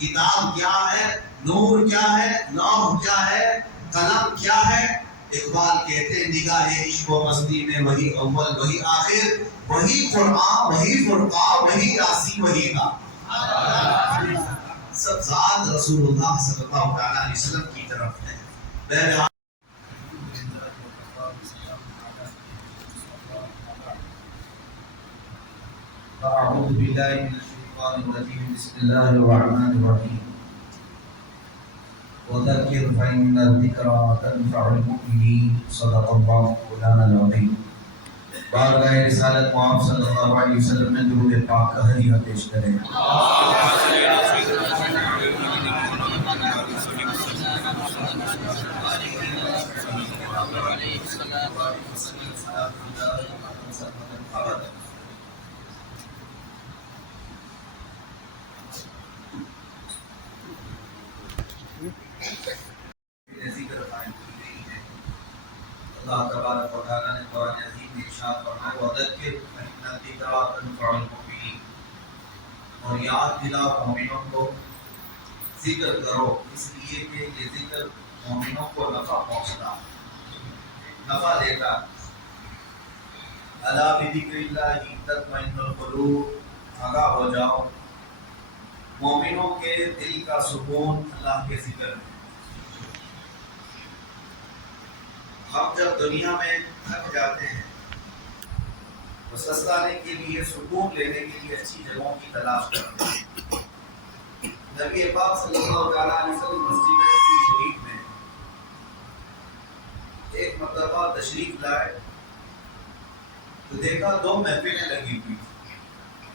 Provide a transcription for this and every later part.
کتاب کیا ہے، نور کیا ہے، لوح کیا ہے، قلم کیا ہے؟ اقبال کہتے ہیں نگاہ عشق و مستی میں وہی اول وہی آخر، وہی قرآن وہی فرقہ وہی یاسین وہی کا سب ذات رسول اللہ صلی اللہ علیہ وسلم کی طرف ہے۔ بہرحال اعوذ باللہ من الشیطان الرجیم بسم اللہ الرحمن الرحیم وذکر فإن الذکرى تنفع المؤمنین صدق اللہ مولانا العظیم۔ بارگاہ رسالت محمد صلی اللہ علیہ وسلم میں درود پاک کا ہدیہ پیش کریں۔ اللہ تبارک و تعالیٰ نے قرآن عظیم میں ارشاد فرمایا وذکر فإن الذکریٰ تنفع المؤمنین، اور یاد دلاؤ مومنوں کو، ذکر کرو اس لیے کہ یہ ذکر مومنوں کو نفع پہنچتا، نفع دیتا۔ الا بذکر اللہ تطمئن القلوب، آگاہ ہو جاؤ مومنوں کے دل کا سکون اللہ کے ذکر میں۔ ہم جب دنیا میں تھک جاتے ہیں تو سستانے کے لیے، سکون لینے کے لیے اچھی جگہوں کی تلاش کرتے ہیں۔ نبی پاک صلی اللہ علیہ وسلم مسجد شریف میں ایک مرتبہ تشریف لائے تو دیکھا دو محفلیں لگی ہوئی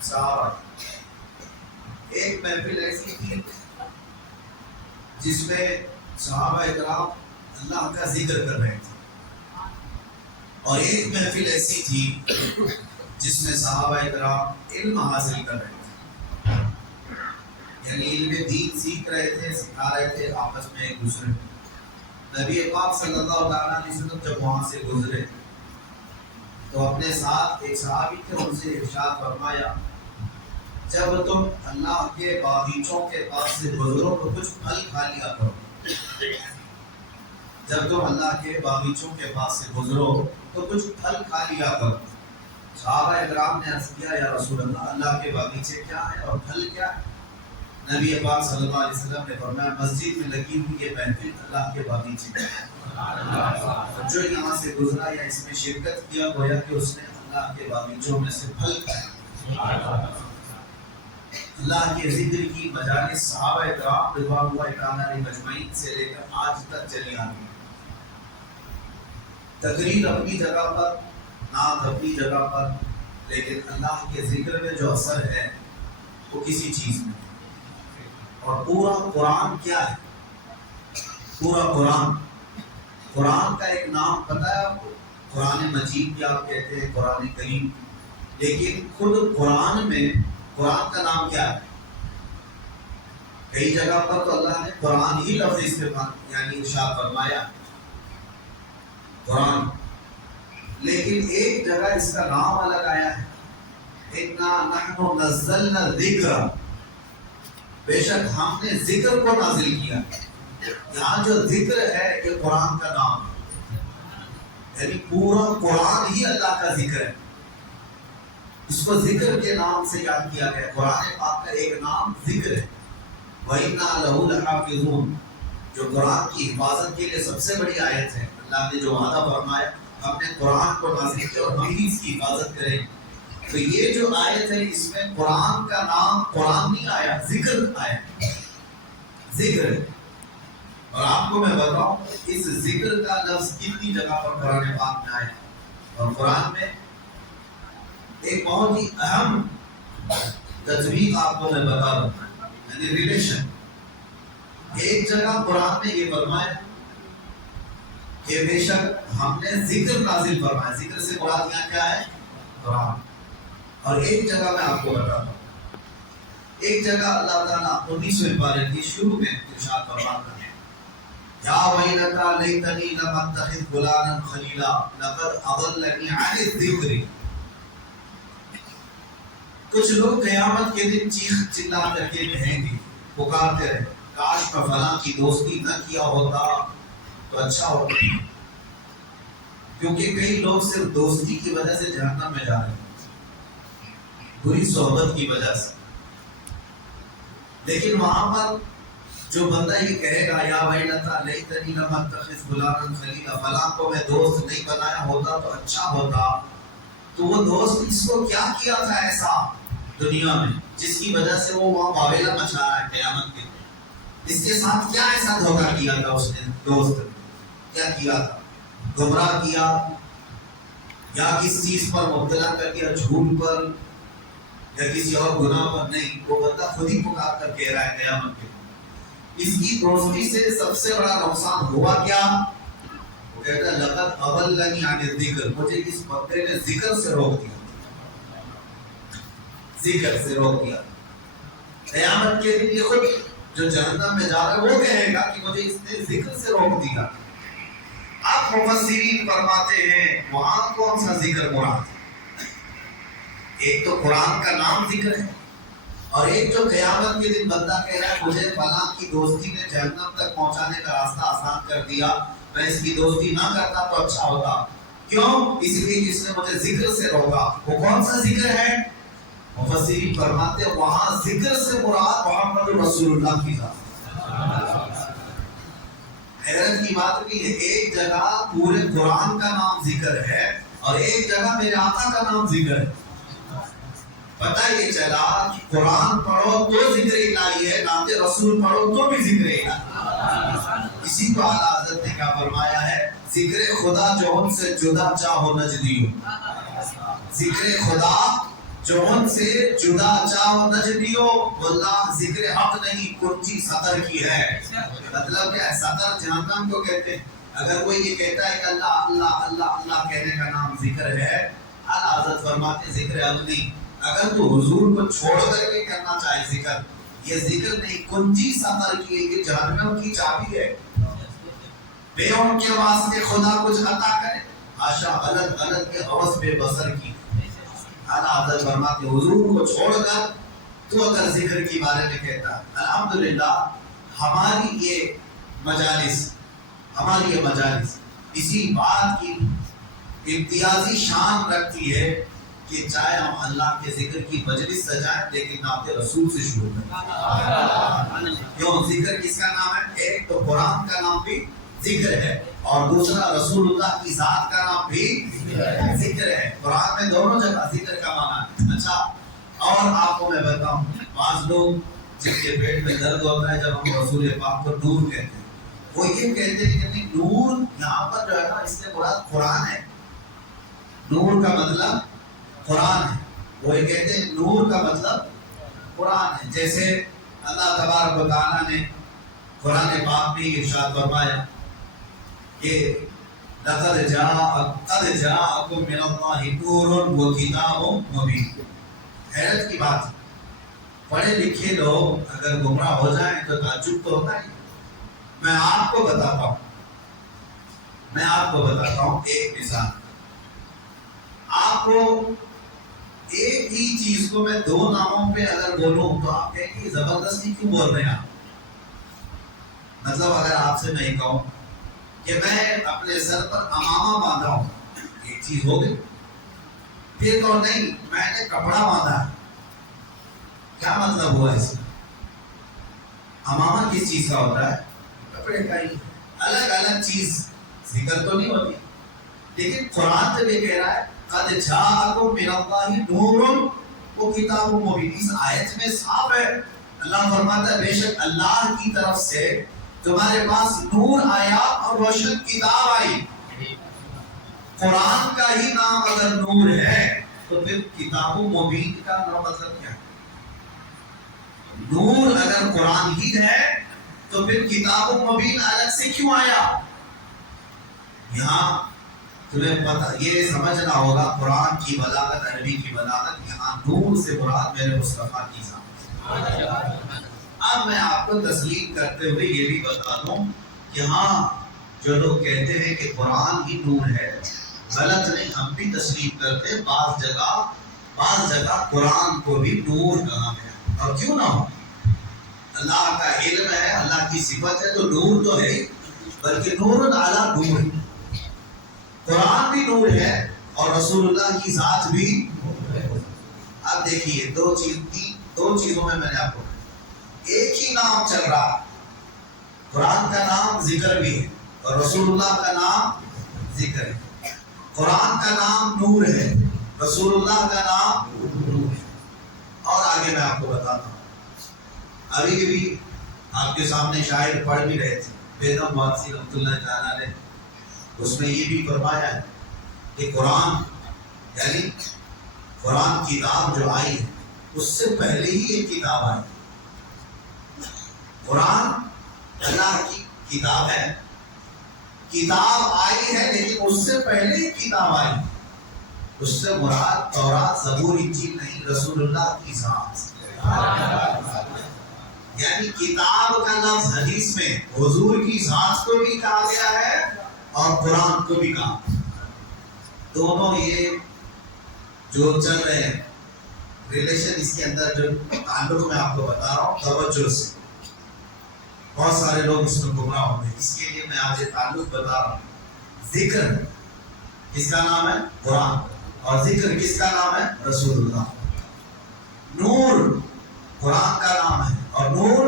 صحابہ۔ ایک محفل ایسی تھی جس میں صحابہ اکرام اللہ کا ذکر کر رہے تھے، اور ایک محفل ایسی تھی جس میں صحابہ اکرام علم حاصل کر رہے تھے، یعنی علم دین سیکھ رہے تھے، سکھا رہے تھے آپس میں ایک دوسرے کو۔ نبی پاک صلی اللہ علیہ وسلم جب وہاں سے گزرے تو اپنے ساتھ ایک صحابی تھے، ان سے ارشاد فرمایا جب تم اللہ کے باغیچوں کے پاس سے گزرو تو کچھ پھل کھا لیا کرو۔ جب تم اللہ کے باغیچوں کے پاس سے گزرو تو کچھ پھل کھا لیا کرو۔ صحابہ اکرام نے عرض کیا یا رسول اللہ کے باغیچے کیا ہیں اور پھل کیا ہے؟ نبی پاک صلی اللہ علیہ وسلم نے فرمایا مسجد میں لگی ہوئی یہ محفل اللہ کے باغیچے ہے، جو یہاں سے گزرا یا اس میں شرکت کیا گویا کہ اس نے اللہ کے باغیچوں میں سے پھل کھایا۔ اللہ کے ذکر کی مجالس صحابہ اکرام رضوان اللہ تعالیٰ علیہم اجمعین سے لے کر آج تک چلی آتی ہے۔ تقریر اپنی جگہ پر، نعت اپنی جگہ پر، لیکن اللہ کے ذکر میں جو اثر ہے وہ کسی چیز میں۔ اور پورا قرآن کیا ہے؟ پورا قرآن کا ایک نام پتہ ہے آپ کو؟ قرآن مجید بھی آپ کہتے ہیں، قرآن کریم، لیکن خود قرآن میں قرآن کا نام کیا ہے؟ کئی جگہ پر تو اللہ نے قرآن ہی لفظ استعمال یعنی ارشاد فرمایا قرآن، لیکن ایک جگہ اس کا نام الگ آیا ہے، اِنَّا نَحْنُ نَزَّلْنَا الذِّكْرَ، بے شک ہم نے ذکر کو نازل کیا۔ یہاں جو ذکر ہے یہ قرآن کا نام ہے، یعنی پورا قرآن ہی اللہ کا ذکر ہے، اس کو ذکر کے نام سے یاد کیا گیا۔ قرآن پاک کا ایک نام ذکر ہے، وَإِنَّا لَهُ لَحَافِظُونَ، جو قرآن کی حفاظت کے لیے سب سے بڑی آیت ہے۔ اللہ نے جو وعدہ فرمایا ہم نے قرآن کو نازل کیا اور ہم ہی اس کی حفاظت کریں، تو یہ جو آیت ہے اس میں قرآن کا نام قرآن نہیں آیا، ذکر آیا، ذکر۔ اور آپ کو میں بتاؤں اس ذکر کا لفظ کتنی جگہ پر قرآن پاک میں آیا، اور قرآن میں ایک بہت ہی اہم تجویز آپ کو میں بتا دوں، یعنی ریلیشن۔ ایک جگہ قرآن میں یہ فرمایا کہ بے شک ہم نے ذکر نازل فرمایا، ذکر سے مراد یہاں کیا ہے؟ قرآن۔ اور ایک جگہ میں آپ کو بتاتا ہوں، ایک جگہ اللہ تعالیٰ 19ویں پارے کی شروع میں ارشاد فرماتا ہے یا ویلتا لیتنی لم اتخذ فلانا خلیلا لقد اضلنی عن الذکر۔ کچھ لوگ قیامت کے دن چیخ چلا کر کے کہیں گے پکارتے رہے کاش میں فلاں کی دوستی نہ کیا ہوتا تو اچھا ہوتا. کیونکہ کئی لوگ صرف دوستی کی وجہ سے جہنم میں جا رہے ہیں، بری صحبت کی وجہ سے. لیکن وہاں پر جو بندہ یہ کہے گا یا ویلتا لیتنی لم اتخذ فلانا خلیلا، فلاں کو میں دوست نہیں بنایا ہوتا تو اچھا ہوتا، تو وہ دوست اس کو کیا کیا تھا ایسا دنیا میں جس کی وجہ سے وہ وہاں واویلا مچا رہا ہے قیامت کے دن. اس کے ساتھ کیا ایسا دھوکہ کیا تھا اس نے؟ دوست کیا کیا تھا؟ گمراہ کیا یا کس چیز پر مبتلا کر دیا، جھوٹ پر یا کسی اور گناہ پر؟ نہیں، وہ بندہ خود ہی پکار کر کہہ رہا ہے قیامت کے دن. اس کی دوستی سے سب سے بڑا نقصان ہوا کیا؟ وہ کہتا ہے لقد اضلنی عن الذکر، مجھے اس بندے نے ذکر سے روک دیا، ذکر سے روک دیا. قیامت کے دن یہ خود جو جہنم میں جا رہا ہے وہ کہے گا کہ مجھے اس نے ذکر سے روک دیا. اب مفسرین فرماتے ہیں وہاں کون سا ذکر مراد ہے؟ ایک تو قرآن کا نام ذکر ہے، اور ایک جو قیامت کے دن بندہ کہہ رہا ہے مجھے فلاں کی دوستی نے جہنم تک پہنچانے کا راستہ آسان کر دیا، میں اس کی دوستی نہ کرتا تو اچھا ہوتا. کیوں؟ اس لیے کہ اس نے مجھے ذکر سے روکا. وہ کون سا ذکر ہے؟ مفسرین فرماتے ہیں وہاں ذکر سے مراد محمد رسول اللہ کی ذات. حیرت کی بات بھی ہے، ایک جگہ پورے قرآن کا نام ذکر ہے اور ایک جگہ میرے آقا کا نام ذکر ہے. پتہ یہ چلا کہ قرآن پڑھو تو ذکر الہی ہے، نعت رسول پڑھو تو بھی ذکر الہی. اسی کو اعلیٰ حضرت نے کیا فرمایا ہے، ذکر خدا جو ان سے جدا چاہو نجدیو. ذکر خدا جو ان سے جدا چاہو نجدیو، واللہ ذکر حق نہیں کنجی سطر کی ہے. مطلب کیا ہے؟ سطر جہنم کو کہتے ہیں. اگر کوئی یہ کہتا ہے کہ اللہ اللہ اللہ اللہ کہنے کا نام ذکر ہے، اعلیٰ حضرت فرماتے ذکر عبدی. اگر تو حضور کو چھوڑ کر کے کرنا چاہے ذکر، یہ ذکر نہیں کنجی سطر کی ہے، یہ جہنم کی چابی ہے. بے ان کے واسطے خدا کچھ عطا کرے، آشا غلط غلط کے حوث بے بصر کی. اعلیٰ حضرت فرماتے حضور کو چھوڑ کر تو اگر ذکر کی بارے میں کہتا. الحمدللہ ہماری یہ مجالس اسی بات کی امتیازی شان رکھتی ہے کہ چاہے ہم اللہ کے ذکر کی مجلس سجائیں لیکن نعت رسول سے شروع کریں. کیوں؟ ذکر کس کا نام ہے؟ ایک تو قرآن کا نام بھی ذکر ہے اور دوسرا رسول اللہ کی ذات کا نام بھی ذکر ہے. قرآن میں دونوں جگہ ذکر کا معنی ہے. اچھا، اور آپ کو میں بتاؤں، بعض لوگ جن کے پیٹ میں درد ہوتا ہے جب ہم رسول پاک کو نور کہتے ہیں، وہ یہ کہتے ہیں کہ نہیں، نور یہاں پر جو ہے نا اس سے مراد قرآن ہے. نور کا مطلب قرآن ہے. وہ یہ کہتے ہیں نور کا مطلب قرآن ہے. جیسے اللہ تبارک و تعالیٰ نے قرآن پاک میں ارشاد فرمایا کہ لقد جاءکم من اللہ نور و کتاب مبین. حیرت کی بات، پڑھے لکھے لوگ اگر گمراہ ہو جائیں تو تعجب تو ہوتا ہی. میں آپ کو بتاتا ہوں ایک مثال. آپ کو ایک ہی چیز کو میں دو ناموں پہ اگر بولوں تو آپ کہیں گے زبردستی کیوں بول رہے ہیں آپ؟ مطلب اگر آپ سے میں یہ کہوں کہ میں اپنے سر پر امامہ باندھا ہوں، ایک چیز ہو گئی. پھر تو نہیں، میں نے کپڑا باندھا ہے، کیا مطلب ہوا اس میں؟ امامہ کس چیز کا ہوتا ہے؟ کپڑے کا ہی. الگ الگ چیز ذکر تو نہیں ہوتی. لیکن قرآن جب یہ کہہ رہا ہے قد جاءکم من اللہ نور و کتاب مبین، اس آیت میں صاف ہے. اللہ فرماتا ہے بے شک اللہ کی طرف سے تمہارے پاس نور آیا اور روشن کتاب آئی. قرآن کا ہی نام اگر نور ہے تو پھر کتاب مبین کا مطلب کیا ہے؟ نور اگر قرآن ہی ہے تو پھر کتاب مبین الگ سے کیوں آیا؟ یہاں تمہیں پتہ یہ سمجھنا ہوگا قرآن کی بلاغت، عربی کی بلاغت. یہاں نور سے مراد میرے مصطفیٰ کی ذات. اب میں آپ کو تسلیم کرتے ہوئے یہ بھی بتا دوں کہ ہاں جو لوگ کہتے ہیں کہ قرآن ہی نور ہے، غلط نہیں، ہم بھی تسلیم کرتے ہیں. بعض جگہ قرآن کو بھی نور کہا گیا، اور کیوں نہ ہو. اللہ کا علم ہے، اللہ کی صفت ہے، تو نور تو ہے، بلکہ نور علی نور، قرآن بھی نور ہے اور رسول اللہ کی ذات بھی نور ہے۔ اب دیکھیے دو چیزوں میں نے آپ کو ایک ہی نام چل رہا ہے، قرآن کا نام ذکر بھی ہے اور رسول اللہ کا نام ذکر ہے، قرآن کا نام نور ہے، رسول اللہ کا نام نور ہے۔ اور آگے میں آپ کو بتاتا ہوں، ابھی بھی آپ کے سامنے شاعر پڑھ بھی رہے تھے بیگم واقعی رحمۃ اللہ تعالیٰ نے، اس میں یہ بھی فرمایا ہے کہ قرآن یعنی قرآن کتاب جو آئی ہے اس سے پہلے ہی ایک کتاب آئی۔ قرآن اللہ کی کتاب ہے، کتاب آئی ہے لیکن اس سے پہلے ایک کتاب آئی، اس سے مراد تورات زبور انجیل نہیں، رسول اللہ کی ذات، یعنی کتاب کا لفظ حدیث میں حضور کی ذات کو بھی کہا گیا ہے اور قرآن کو بھی کہا۔ دونوں یہ جو چل رہے ہیں ریلیشن، اس کے اندر جو تعلق میں آپ کو بتا رہا ہوں توجہ سے، بہت سارے لوگ اس میں گمراہ ہوں گے، اس کے لیے میں آج یہ تعلق بتا رہا ہوں۔ ذکر کس کا نام ہے؟ قرآن، اور ذکر کس کا نام ہے؟ رسول اللہ۔ نور قرآن کا نام ہے اور نور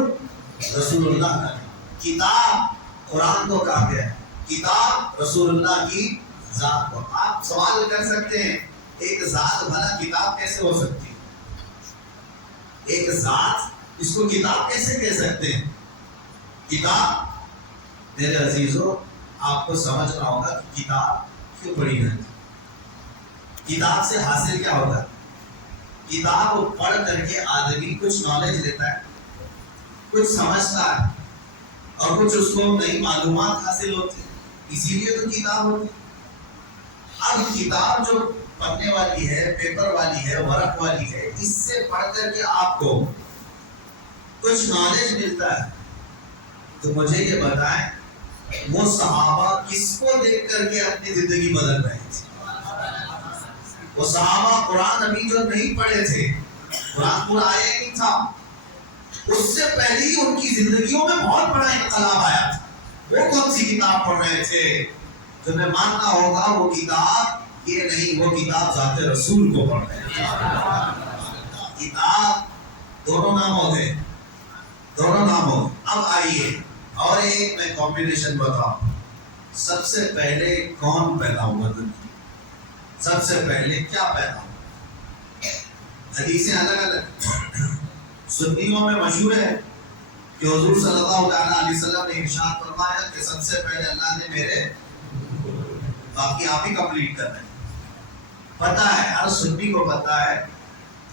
رسول اللہ کا نام۔ کتاب قرآن کو کہا گیا ہے، کتاب رسول اللہ کی ذات کو۔ آپ سوال کر سکتے ہیں ایک ذات بھلا کتاب کیسے ہو سکتی ہے؟ ایک ذات اس کو کتاب کیسے کہہ سکتے ہیں؟ کتاب میرے عزیزوں آپ کو سمجھنا ہوگا کہ کتاب کیوں پڑھی جاتی ہے، کتاب سے حاصل کیا ہوتا ہے؟ کتاب پڑھ کر کے آدمی کچھ نالج لیتا ہے، کچھ سمجھتا ہے اور کچھ اس کو نئی معلومات حاصل ہوتی ہے، اسی لیے تو کتاب ہوتی ہے۔ اب کتاب جو پڑھنے والی ہے، پیپر والی ہے، ورق والی ہے، اس سے پڑھ کر کے آپ کو کچھ نالج ملتا ہے، تو مجھے یہ بتائیں وہ صحابہ کس کو دیکھ کر کے اپنی زندگی بدل رہے تھے؟ وہ صحابہ قرآن ابھی جو نہیں پڑھے تھے، قرآن پورا آیا ہی نہیں تھا، اس سے پہلے ہی ان کی زندگیوں میں بہت بڑا انقلاب آیا تھا۔ وہ کون سی کتاب پڑھ رہے تھے؟ تمہیں ماننا ہوگا وہ کتاب یہ نہیں، وہ کتاب ذات رسول کو پڑھ رہے تھے۔ کتاب دونوں نام ہو گئے، دونوں نام ہو گئے۔ اب آئیے اور ایک میں کمبینیشن بتاؤں، سب سے پہلے کون پیدا ہوا دنیا؟ سب سے پہلے کیا پیدا ہوا؟ حدیثیں الگ الگ، سنیوں میں مشہور ہے کہ حضور صلی اللہ علیہ وسلم نے ارشاد فرمایا کہ سب سے پہلے اللہ نے میرے، باقی آپ ہی کمپلیٹ کر رہے ہیں۔ پتہ ہے ہر سنی کو پتہ ہے،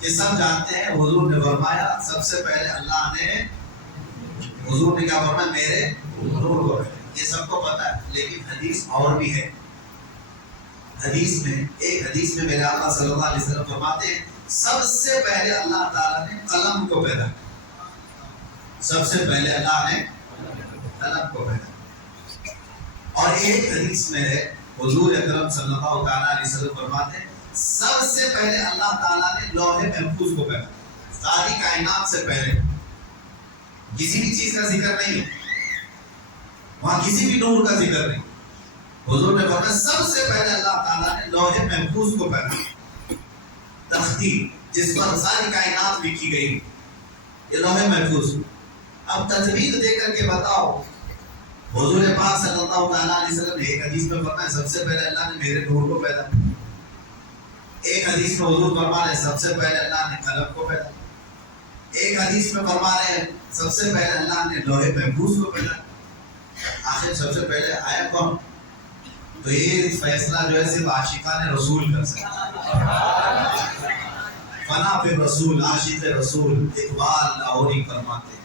یہ سب جانتے ہیں حضور نے فرمایا سب سے پہلے اللہ نے، حضور نے کیا فرمایا؟ میرے نور کو، یہ سب کو پتہ ہے، لیکن حدیث اور بھی ہے۔ حدیث میں ایک حدیث میں میرے آقا صلی اللہ علیہ وسلم فرماتے ہیں سب سے پہلے اللہ تعالیٰ نے قلم کو پیدا کیا، سب سے پہلے اللہ نے قلم کو پیدا کیا۔ اور ایک حدیث میں ہے حضور اکرم صلی اللہ علیہ وسلم فرماتے ہیں سب سے پہلے اللہ تعالیٰ نے لوح محفوظ کو پیدا کیا، ساری کائنات سے پہلے۔ کسی بھی چیز کا ذکر نہیں ہے وہاں، کسی بھی نور کا ذکر نہیں، حضور نے فرمایا سب سے پہلے اللہ تعالیٰ نے لوح محفوظ کو پیدا کیا، تختی جس پر ساری کائنات لکھی گئی، یہ لوح محفوظ۔ اب تجوید دے کر کے بتاؤ، حضور پاک صلی اللہ علیہ وسلم نے ایک حدیث میں فرمایا سب سے پہلے اللہ نے میرے نور کو پیدا کیا، ایک حدیث میں حضور فرما رہے ہیں سب سے پہلے اللہ نے قلم کو پیدا کیا، ایک حدیث میں فرما رہے ہیں سب سے پہلے اللہ نے لوح محفوظ کو پیدا کیا۔ آخر سب سے پہلے آیا کون؟ تو یہ فیصلہ جو ہے صرف عاشقان رسول کر سکتے۔ فنا پہ رسول، عاشق رسول اقبال لاہوری فرماتے ہیں،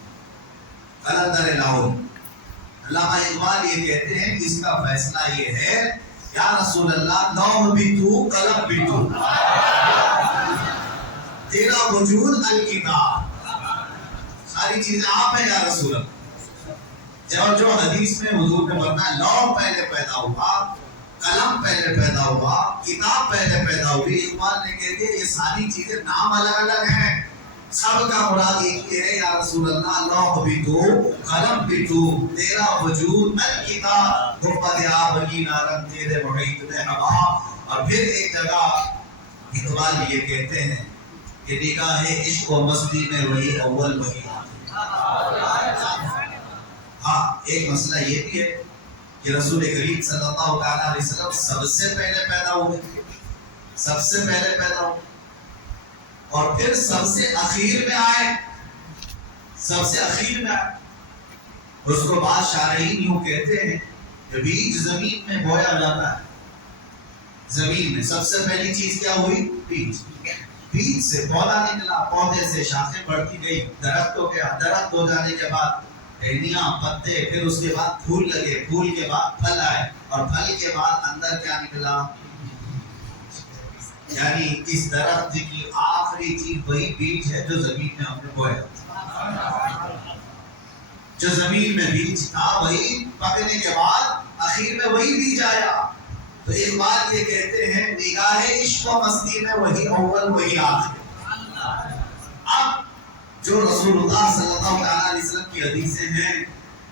قلندر لاہور علامہ اقبال یہ کہتے ہیں اس کا فیصلہ یہ ہے یا رسول اللہ لوح بھی تو قلم بھی تو، تیرا وجود الکتاب، ساری چیزیں آپ ہیں یا رسول اللہ۔ جو حدیث میں حضور نے فرمایا لوح پہلے پیدا ہوا، قلم پہلے پیدا ہوا، کتاب پہلے پیدا ہوئی، اقبال نے کہہ دیا یہ ساری چیزیں نام الگ الگ ہیں، سب کا مراد ایک ہی ہے، یا رسول اللہ لوح بھی تو قلم بھی تو، تیرا وجود من کتاب گفت آبگی نارم تیرے محیط میں ہوا۔ اور پھر ایک جگہ اقبال یہ کہتے ہیں کہ نگاہ عشق و مستی میں وہی اول وہی آخر۔ ہاں ایک مسئلہ یہ بھی ہے کہ رسول کریم صلی اللہ علیہ وسلم سب سے پہلے پیدا ہوئے، سب سے پہلے پیدا ہوئے، اور پھر سب سے اخیر میں آئے، سب سے اخیر میں آئے۔ اس کو بعض شارحین یوں کہتے ہیں کہ بیج زمین میں بویا جاتا ہے، زمین میں سب سے پہلی چیز کیا ہوئی؟ بیج۔ بیج سے پودا نکلا، پودے سے شاخیں بڑھتی گئی، درخت ہو گیا، درخت ہو جانے کے بعد ٹہنیاں، پتے، پھر اس کے بعد پھول لگے، پھول کے بعد پھل آئے، اور پھل کے بعد اندر کیا نکلا؟ یعنی اس درخت کی آخری چیز وہی بیج ہے جو زمین میں ہم نے بویا، جو زمین میں بیج تھا وہی پکنے کے بعد آخر میں وہی بیج آیا۔ تو ایک بات یہ کہتے ہیں نگاہ عشق و مستی میں وہی اول وہی آخر۔ اب جو رسول اللہ صلی اللہ علیہ وسلم کی حدیثیں ہیں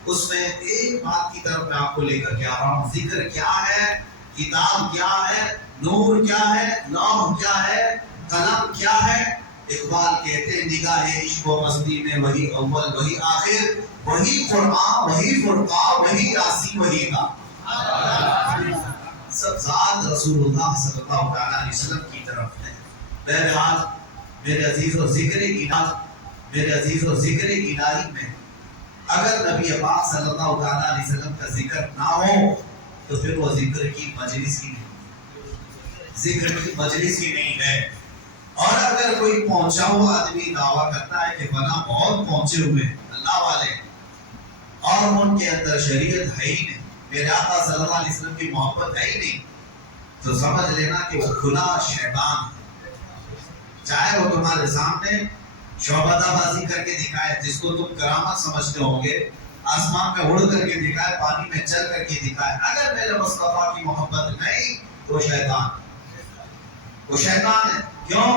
اس میں ایک بات کی طرف میں آپ کو لے کر کے آ رہا ہوں، ذکر کیا ہے، کتاب کیا ہے، نور کیا ہے، لوح کیا ہے، قلم کیا ہے۔ اقبال کہتے ہیں نگاہ عشق و مستی میں وہی اول وہی آخر، وہی قرآن وہی فرقان وہی یاسین وہی کا، سب ذات رسول اللہ صلی اللہ علیہ وسلم کی طرف ہے۔ بہرحال میرے عزیز و ذکر الہی، میرے عزیز و ذکر الہی میں اگر نبی پاک صلی اللہ علیہ وسلم کا ذکر نہ ہو تو پھر وہ ذکر کی مجلس ہی نہیں، ذکر کی مجلس ہی نہیں ہے۔ اور اگر کوئی پہنچا ہوا آدمی دعویٰ کرتا ہے کہ فلاں بہت پہنچے ہوئے اللہ والے اور ان کے اندر شریعت ہے ہی نہیں، میرے آقا صلی اللہ علیہ وسلم کی محبت ہے ہی نہیں، تو سمجھ لینا کہ وہ کھلا شیطان ہے۔ چاہے وہ تمہارے سامنے شعبدہ بازی کر کے دکھائے، جس کو تم کرامت سمجھتے ہوں گے، آسمان میں اڑ کر کے دکھائے، پانی میں چل کر کے دکھائے، اگر میرے مصطفیٰ کی محبت نہیں تو شیطان، وہ شیطان ہے۔ کیوں؟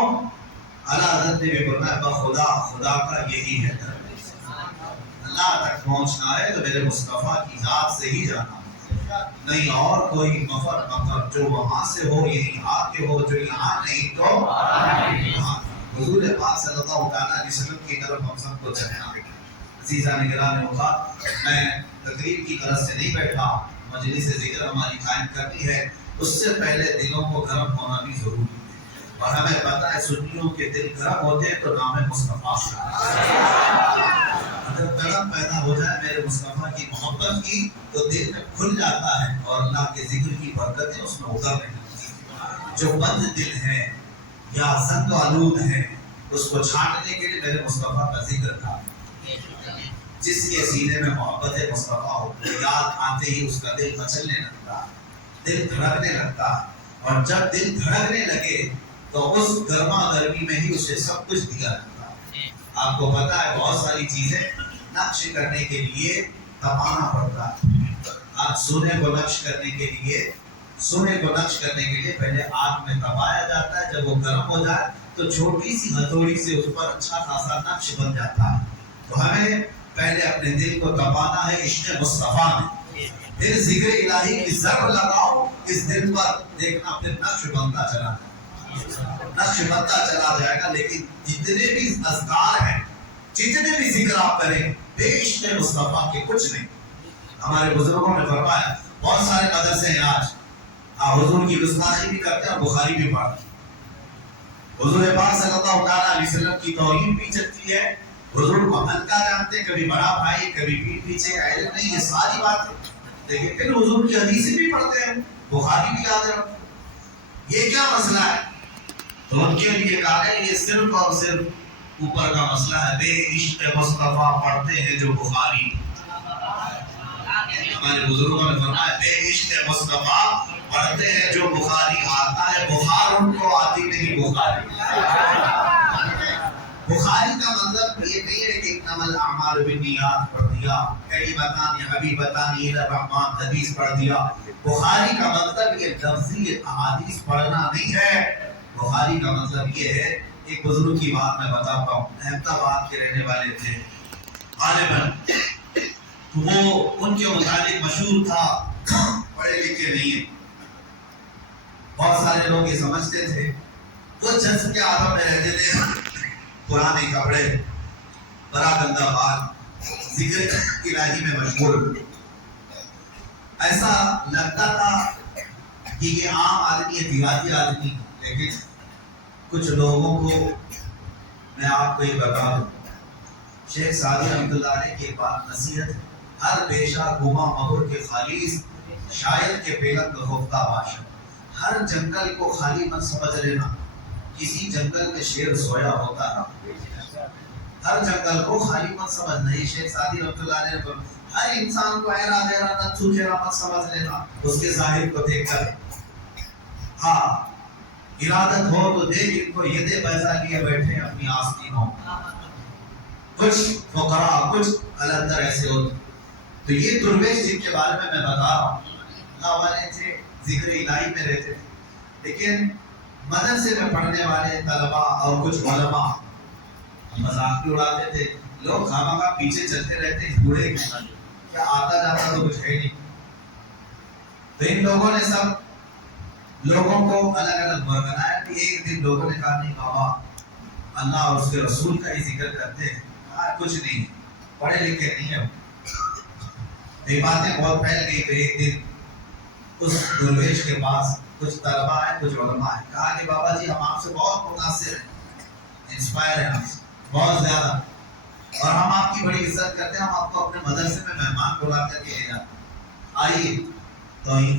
اللہ حضرت نے بھی فرمایا بخدا خدا کا یہی ہے در، اللہ تک پہنچنا ہے تو میرے مصطفیٰ کی ذات سے ہی جانا، نہیں اور کوئی مفر مفر جو وہاں سے ہو یہی آ کے ہو، جو یہاں نہیں تو وہاں۔ حضور پاک صلی اللہ علیہ وسلم کی طرف ہم سب کو چلنا۔ عزیزان گرامی اوقات، میں تقریب کی طرف سے نہیں بیٹھا، مجلس ذکر ہماری قائم کرنی ہے، اس سے پہلے دلوں کو گرم ہونا بھی ضروری ہے، اور ہمیں پتہ ہے سنیوں کے دل گرم ہوتے ہیں تو نام مصطفیٰ اگر گرم پیدا ہو جائے میرے مصطفیٰ کی محبت کی تو دل میں کھل جاتا ہے اور اللہ کے ذکر کی برکتیں اس میں اترنے لگتی ہیں۔ جو بند دل ہے یا زنگ آلود ہے اس کو چھانٹنے کے لیے میرے مصطفیٰ کا ذکر تھا۔ جس کے سینے میں محبت مصطفیٰ ہو یاد آتے ہی اس کا دل مچلنے لگتا، دل دھڑکنے لگتا، اور جب دل دھڑکنے لگے تو اس گرما گرمی میں ہی اسے سب کچھ دیا جاتا۔ آپ کو پتا ہے بہت ساری چیزیں نقش کرنے کے لیے تپانا پڑتا ہے۔ آج سونے کو نقش کرنے کے لیے، سونے کو نقش کرنے کے لیے پہلے آگ میں تپایا جاتا ہے، جب وہ گرم ہو جائے تو چھوٹی سی ہتھوڑی سے اس پر اچھا خاصا نقش بن جاتا ہے۔ تو ہمیں پہلے اپنے دل کو تپانا ہے عشق مصطفیٰ میں، پھر ذکر الہی کی ضرب لگاؤ اس دل پر، دیکھنا پھر نقش بنتا چلا جائے، نقش بنتا چلا جائے گا۔ لیکن جتنے بھی اذکار ہیں، جتنے بھی ذکر آپ کریں، بے عشق مصطفیٰ کے کچھ نہیں۔ ہمارے بزرگوں نے فرمایا بہت سارے مدرسے ہیں آج حضور کی گستاخی بھی کرتے ہیں اور بخاری بھی پڑھتے ہیں، حضور پاک صلی اللہ علیہ وسلم کی توہین بھی چلتی ہے، حضور کو ہلکا جانتے، کبھی بڑا بھائی، کبھی پیٹھ پیچھے علم نہیں، یہ ساری باتیں، لیکن پھر حضور کی حدیثیں بھی پڑھتے ہیں، بخاری بھی یاد رکھتے ہیں۔ یہ کیا مسئلہ ہے؟ تو ان کے لیے کہا ہے یہ صرف اور صرف اوپر کا مسئلہ ہے، بے عشق مصطفیٰ پڑھتے ہیں جو بخاری۔ ہمارے بزرگوں نے فرمایا بے عشق مصطفیٰ پڑھتے ہیں جو بخاری، آتا ہے بخار ان کو آتی نہیں بخاری۔ بخاری کا مطلب یہ نہیں ہے کہ انما الاعمال بالنیات پڑھ دیا، کلمتان حبیبتان الی الرحمن حدیث پڑھ دیا۔ بخاری کا مطلب یہ لفظی احادیث پڑھنا نہیں ہے، بخاری کا مطلب یہ ہے ایک بزرگ کی بات میں بتاتا ہوں، احمد آباد کے رہنے والے تھے غالباً، وہ ان کے متعلق مشہور تھا پڑھے لکھے نہیں ہیں، بہت سارے لوگ یہ سمجھتے تھے، وہ جذب کے عالم میں رہتے تھے، پرانے کپڑے، بڑا گندا بال، ذکر الہی میں مشغول، ایسا لگتا تھا کہ یہ عام آدمی ہے، دیہاتی آدمی، لیکن کچھ لوگوں کو میں آپ کو یہ بتا دوں، شیخ سعدی رحمۃ اللہ علیہ کی بات نصیحت، ہر پیشہ گما مہر کے خالیز، شاید کے پیلنگ خفتہ باشا، ہر جنگل کو خالی مت سمجھ لینا، کسی جنگل میں شیر سویا ہوتا نا، ہر جنگل کو خالی مت سمجھنا، یہ شیخ سعدی رحمۃ اللہ علیہ نے، ہر انسان کو ایرا دیرا نتھو چہرہ مت سمجھ لینا اس کے ظاہر کو دیکھ کر، ہاں ارادت ہو تو دیکھ ان کو یہ دے بیضا لیے بیٹھے اپنی آستینوں، کچھ فقراء کچھ قلندر ایسے ہوتے، تو یہ درویش جن کے بارے میں بتا رہا ہوں، اللہ والے تھے، ذکر الہی میں رہتے تھے، لیکن مدرسے میں پڑھنے والے طلباء اور کچھ علماء مذاق بھی اڑاتے تھے، لوگ خامخواہ پیچھے چلتے رہتے ہیں، بوڑھے کیا آتا جاتا تو کچھ ہے نہیں، تو ان لوگوں نے سب لوگوں کو الگ الگ برگنایا، کہ ایک دن لوگوں نے کہا نہیں بابا اللہ اور اس کے رسول کا ہی ذکر کرتے ہیں، کچھ نہیں پڑھے لکھے نہیں ہیں، یہ باتیں بہت پھیل گئی، تو ایک دن اس درویش کے پاس کچھ طلباء ہیں کچھ علماء ہیں، کہا کہ بابا جی ہم آپ سے بہت متاثر ہیں، انسپائر ہیں آپ سے بہت زیادہ، اور ہم آپ کی بڑی عزت کرتے ہیں، ہم آپ کو اپنے مدرسے میں مہمان بلا کر کے لے جاتے ہیں، آئیے توہین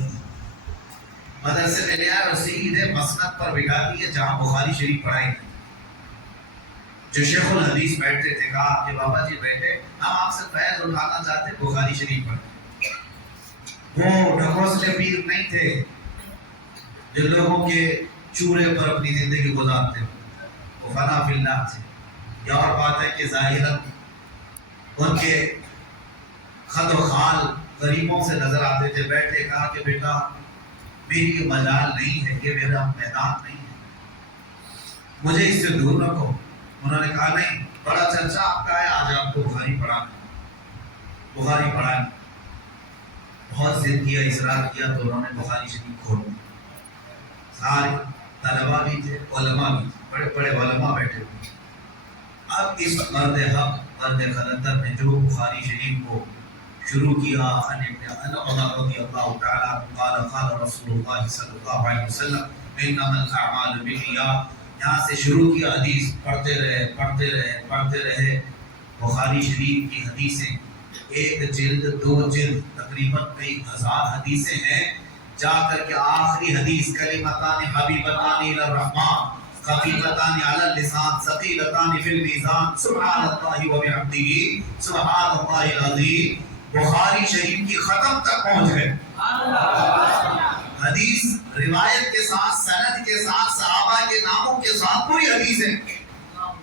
مدرسے میں لے آئے اور سیدھے مسند پر بٹھا دیے جہاں بخاری شریف پڑھائی گئی، جو شیخ الحدیث بیٹھتے تھے، کہا کہ بابا جی بیٹھے، ہم آپ سے فیض اٹھانا چاہتے ہیں بخاری شریف پر، وہ ڈھکوسلے پیر نہیں تھے جو لوگوں کے چورے پر اپنی زندگی گزارتے، وہ فنا فی اللہ تھے، یہ اور بات ہے کہ ظاہراً ان کے خط و خال غریبوں سے نظر آتے تھے، بیٹھے، کہا کہ بیٹا میری یہ مجال نہیں ہے، یہ میرا میدان نہیں ہے، مجھے اس سے دور رکھو، انہوں نے کہا نہیں بڑا چرچا آپ کا ہے، آج آپ کو بخاری پڑھانا، بہت ضد کیا، اصرار کیا، تو انہوں نے بخاری شریف کھول دی، سارے طلباء بھی تھے، علماء بھی تھے، بڑے بڑے علماء بیٹھے ہوئے، اب اس مرد حق مرد قلندر نے جو بخاری شریف کو شروع کیا، ان ابن عمر رضی اللہ تعالی قال قال رسول اللہ صلی اللہ علیہ وسلم انما الاعمال بالنیات، یہاں سے شروع کیا، حدیث پڑھتے رہے، بخاری شریف کی حدیثیں ایک جلد دو جلد تقریباً کئی ہزار حدیثیں ہیں، جا کر کے آخری حدیث کلمتان حبیبتان الی الرحمن خفیفتان علی اللسان ثقیلتان فی المیزان سبحان اللہ و بحمدہ سبحان اللہ العظیم، بخاری شریف کی ختم تک پہنچ گئے، حدیث روایت کے ساتھ، سند کے ساتھ، صحابہ کے ناموں کے ساتھ پوری حدیث ہے،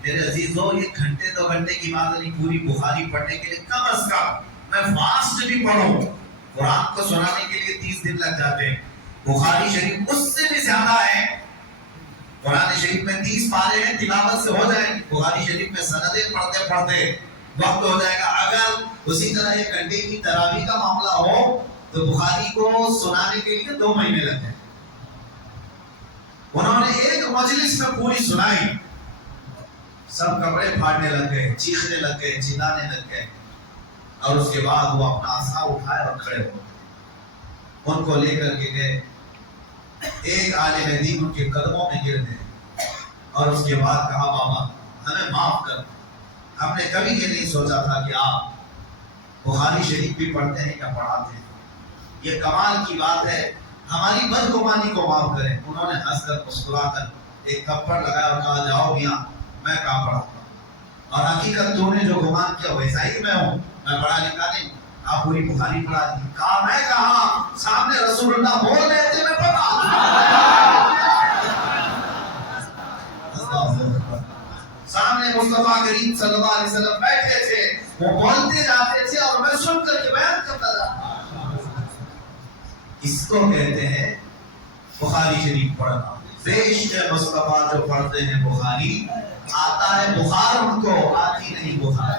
میرے عزیزو یہ گھنٹے دو گھنٹے کی بات نہیں، پوری بخاری پڑھنے کے لیے کم از کم میں فاسٹ بھی پڑھوں، قرآن کو سنانے کے لیے 30 دن لگ جاتے ہیں، بخاری شریف اس سے بھی زیادہ ہے، قرآن شریف میں 30 پارے ہیں، تلاوت سے ہو جائیں گے، بخاری شریف میں سندیں پڑھتے پڑھتے وقت ہو جائے گا، اگر اسی طرح ایک گھنٹے کی تراویح کا معاملہ ہو تو بخاری کو سنانے کے لیے 2 مہینے لگ جائیں، انہوں نے ایک مجلس میں پوری سنائی، سب کپڑے پھاڑنے لگ گئے، چیخنے لگ گئے، چلانے لگ گئے، اور اس کے بعد وہ اپنا عصا اٹھائے اور کھڑے ہو گئے، ان کو لے کر کے گئے، ایک عالم دین ان کے قدموں میں گر گئے، اور اس کے بعد کہا بابا ہمیں معاف کر، ہم نے کبھی یہ نہیں سوچا تھا کہ آپ بخاری شریف بھی پڑھتے ہیں یا پڑھاتے ہیں، یہ کمال کی بات ہے، ہماری بدگمانی کو معاف کریں، انہوں نے ہنس کر مسکرا کر ایک تھپڑ لگایا اور کہا جاؤ میاں میں کہاں پڑھاتا ہوں، اور حقیقت تو نے جو گمان کیا ویسا ہی میں ہوں، میں پڑھا لکھا نہیں، آپ پوری بخاری پڑھا دی، کہا میں کہاں، سامنے رسول اللہ بول رہے تھے میں پڑھا، سامنے مصطفیٰ کریم صلی اللہ علیہ وسلم بیٹھے تھے، وہ بولتے جاتے تھے اور میں سن کر کے بیان کرتا تھا، اس کو کہتے ہیں بخاری شریف پڑھنا، بیش مصطفیٰ جو پڑھتے ہیں بخاری، آتا ہے بخار ان کو، آتی نہیں بخار۔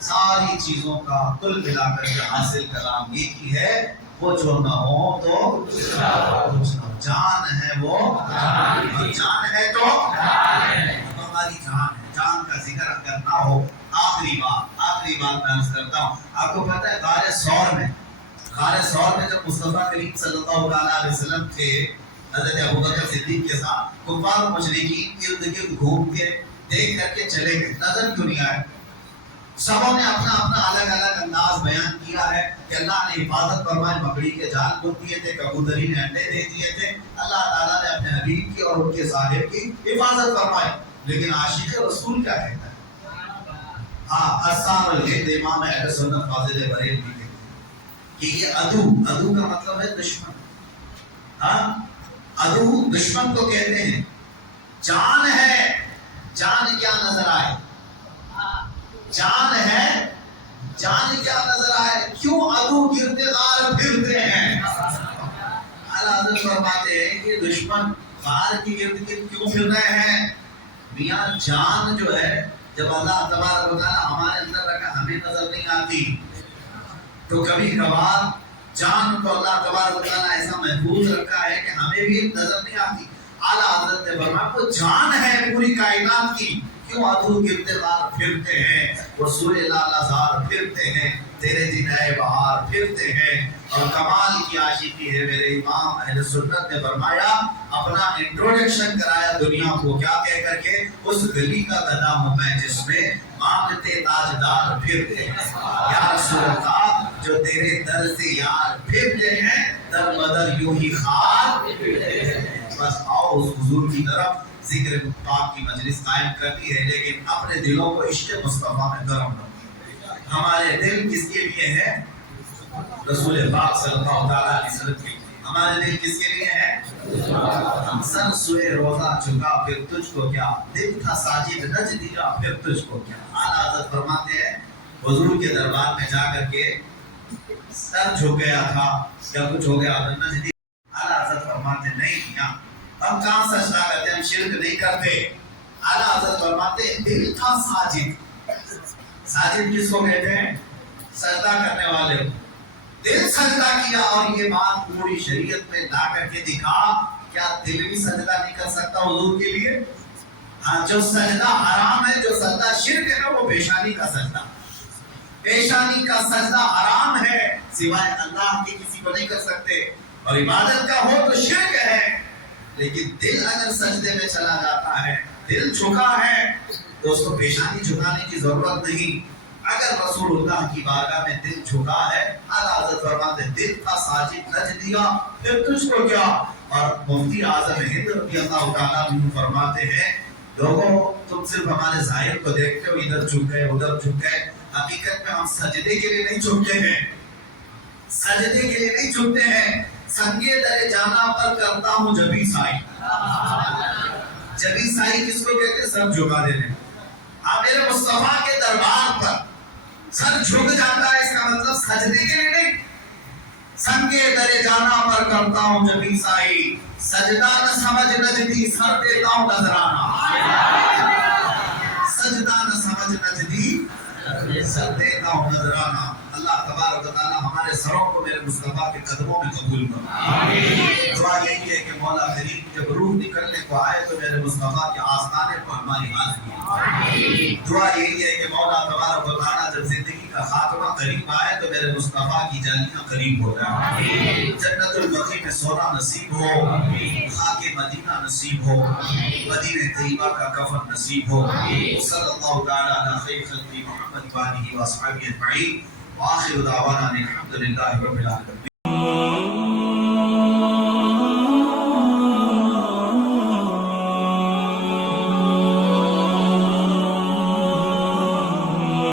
ساری چیزوں کا کل ملا کر کے حاصل کلام یہ کی ہے، وہ جو نہ ہو تو کچھ نہ ہو۔ جان ہے وہ، جان ہے تو ہماری جان ہے، جان کا ذکر اگر نہ ہو۔ آخری بات میں عرض کرتا ہوں، آپ کو پتہ ہے غار ثور میں جب مصطفیٰ کریم صلی اللہ علیہ وسلم تھے حضرت ابوبکر صدیق کے ساتھ، کفار و مشرکین ارد گرد گھوم کے دیکھ کر کے چلے گئے، نظر کیوں نہیں آئے؟ سبوں نے اپنا الگ الگ انداز بیان کیا ہے کہ اللہ نے حفاظت فرمائی، مکڑی کے جال بن دیے تھے، کبوتری نے انڈے دے دیے تھے، اللہ تعالیٰ نے اپنے حبیب کی اور ان کے صاحب کی حفاظت فرمائی۔ لیکن عاشق رسول کیا کہتا ہے؟ حسان الہند امام اہل سنت فاضل بریلوی کہتے ہیں کہ یہ عدو کا مطلب ہے دشمن۔ عدو دشمن کو کہتے ہیں۔ جان ہے، جان کیا نظر آئے؟ جان ہے، جان کیا نظر آئے؟ کیوں عدو گرد غار پھرتے ہیں؟ اعلیٰ حضرت فرماتے ہیں کہ دشمن غار کی گرد گرد کیوں پھر رہے ہیں؟ میاں جان جو ہے، جب اللہ تبارک و تعالیٰ ہمارے اندر رکھا ہمیں نظر نہیں آتی، تو کبھی کبھار جان کو اللہ تبارک و تعالیٰ ایسا محفوظ رکھا ہے کہ ہمیں بھی نظر نہیں آتی۔ اعلیٰ حضرت نے فرمایا وہ جان ہے پوری کائنات کی، کیوں عدو گرد غار پھرتے ہیں، رسول لالہ زار پھرتے ہیں، تیرے دن اے بہار پھرتے ہیں۔ اور کمال کی عاشقی ہے، میرے امام اہل سنت نے فرمایا، اپنا انٹروڈکشن کرایا دنیا کو کیا کہہ کر کے، اس گلی کا گدا ہوں میں جس میں مانگتے تاجدار پھرتے ہیں، یا رسول اللہ جو تیرے در سے یار پھرتے ہیں، در بدر یوں ہی خار۔ بس آؤ اس حضور کی طرف، ذکر پاک کی مجلس قائم کرتی ہے، لیکن اپنے دلوں کو عشق مصطفیٰ میں گرم رکھیں۔ ہمارے دل کس کے لیے ہے؟ رسول پاک صلی اللہ علیہ وسلم کے لیے۔ ہمارے دل کس کے لیے ہے؟ ہم سر سوئے روزہ چکا پھر تجھ کو کیا، دل تھا ساجد نچ دیا پھر تجھ کو کیا۔ اعلیٰ حضرت فرماتے ہیں حضور کے دربار میں جا کر کے سر جھک گیا تھا، کیا کچھ ہو گیا نچ دیا؟ اعلیٰ حضرت فرماتے نہیں کیا، ہم کہاں سجدہ کرتے، ہم شرک نہیں کرتے۔ اعلیٰ حضرت فرماتے دل تھا ساجد۔ ساجد کس کو کہتے ہیں؟ سجدہ کرنے والے کو۔ دل سجدہ کیا، اور یہ بات پوری شریعت میں لا کر کے دکھا، کیا دل بھی سجدہ نہیں کر سکتا حضور کے لیے؟ ہاں، جو سجدہ حرام ہے، جو سجدہ شرک ہے، وہ پیشانی کا سجدہ، پیشانی کا سجدہ حرام ہے، سوائے اللہ کے کسی کو نہیں کر سکتے، اور عبادت کا ہو تو شرک ہے۔ لیکن دل اگر سجدے میں چلا جاتا ہے، دل جھکا ہے، تو اس کو پیشانی جھکانے کی ضرورت نہیں۔ اگر رسول اللہ کی بارگاہ میں دل جھکا ہے، اعلیٰ حضرت فرماتے دل کا ساجد نچ دیا پھر تجھ کو کیا۔ اور مفتی اعظم ہند رضی اللہ تعالیٰ عنہ فرماتے ہیں، لوگوں تم صرف ہمارے ظاہر کو دیکھتے ہو، ادھر جھک گئے ادھر جھک گئے، حقیقت میں ہم سجدے کے لیے نہیں جھکتے ہیں، سجدے کے لیے نہیں جھکتے ہیں۔ سنگے در جانا پر کرتا ہوں جبی سائی۔ جبی سائی کس کو کہتے ہیں؟ سر جھکا دینے۔ ہاں، میرے مصطفیٰ کے دربار پر سر جھک جاتا ہے، اس کا مطلب سجدے کے لیے نہیں۔ سنگے در جانا پر کرتا ہوں جبی سائی، سجدہ نہ سمجھ نجدی سر دیتا ہوں نذرانہ۔ سجدہ نہ سمجھ نجدی سر دیتا ہوں نذرانہ۔ اللہ تبارک و تعالیٰ ہمارے سروں کو میرے مصطفیٰ کے قدموں میں قبول کرے۔ دعا یہی ہے کہ مولا کریم جب روح نکلنے کو آئے تو میرے مصطفیٰ کے آستانے کو ہماری حاضری۔ دعا یہی ہے کہ مولا تبارک و تعالیٰ جب زندگی کا خاتمہ قریب آئے تو میرے مصطفیٰ کی جانیاں قریب ہو جائیں، جنت البقیع میں سونا نصیب ہو، خاک مدینہ نصیب ہو، مدینہ طیبہ کا کفن نصیب ہو۔ صلی اللہ تعالیٰ علی خیر خلق محمد وآلہ وصحبہ اجمعین، وآخر دعوانا الحمد للہ رب العالمین۔